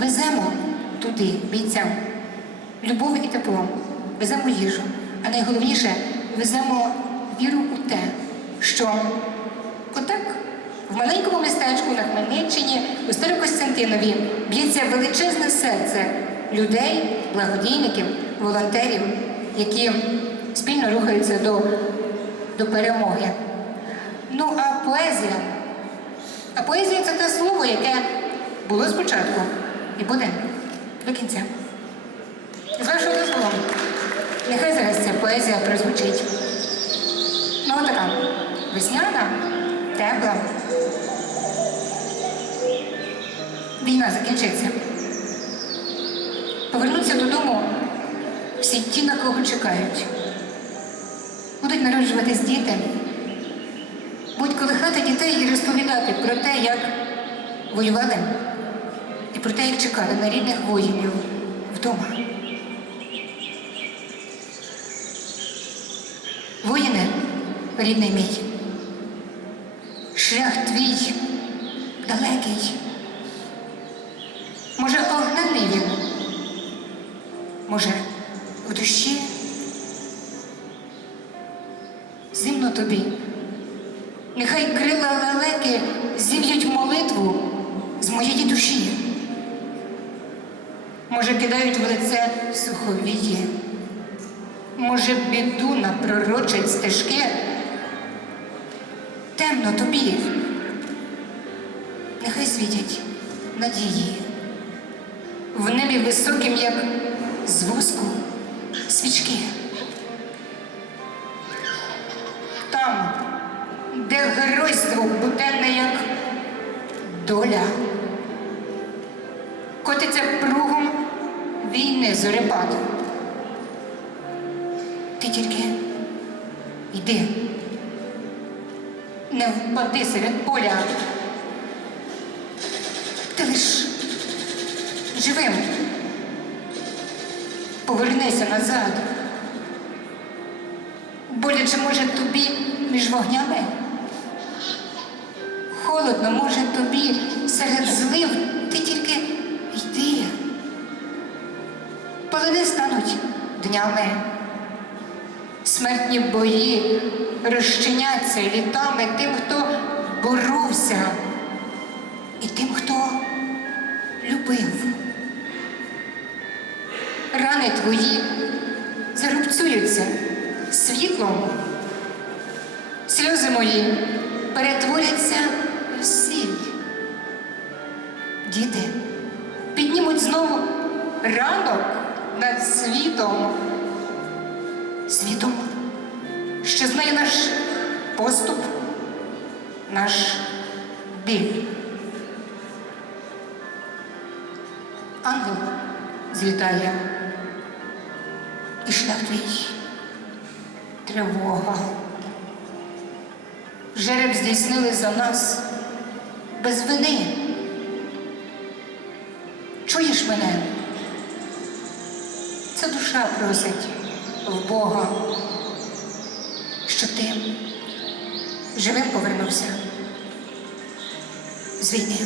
веземо туди бійцям любов і тепло, веземо їжу, а найголовніше веземо віру у те, що отак в маленькому містечку на Хмельниччині у Старокостянтинові б'ється величезне серце людей, благодійників, волонтерів, які спільно рухаються до, до перемоги. Ну а поезія. А поезія це те слово, яке було спочатку і буде до кінця. З вашого дозволу, нехай зараз ця поезія прозвучить. Ну, така весняна, тепла. Війна закінчиться. Повернуться додому всі ті, на кого чекають. Будуть народжуватись діти. Будуть колихати дітей і розповідати про те, як воювали, і про те, як чекали на рідних воїнів вдома. Воїне, рідний мій, шлях твій далекий. Може, огнений він, може, в душі зимно тобі. Нехай крила лелеки зів'ють молитву з моєї душі. Може, кидають в лице суховії, може, біду напророчать стежки. Темно тобі. Нехай світять надії. В небі високим, як з воску, свічки. Там, де геройство буденне, як доля, котиться пругом війни зорепад. Ти тільки йди, не впади серед поля. Ти лиш живим. Повернися назад. Боляче може тобі між вогнями. Холодно може тобі серед злив, ти тільки йди. Полини стануть днями. Смертні бої розчиняться літами тим, хто боровся, і тим, хто любив. Рани твої зарубцюються світлом. Сльози мої перетворяться в сіль. Діти піднімуть знову ранок над світом, світом, що знає наш поступ, наш біль. Ангел злітає, і шлях твій тривога. Жереб здійснили за нас без вини. Чуєш мене? Це душа просить в Бога, щоб ти живим повернувся з війни.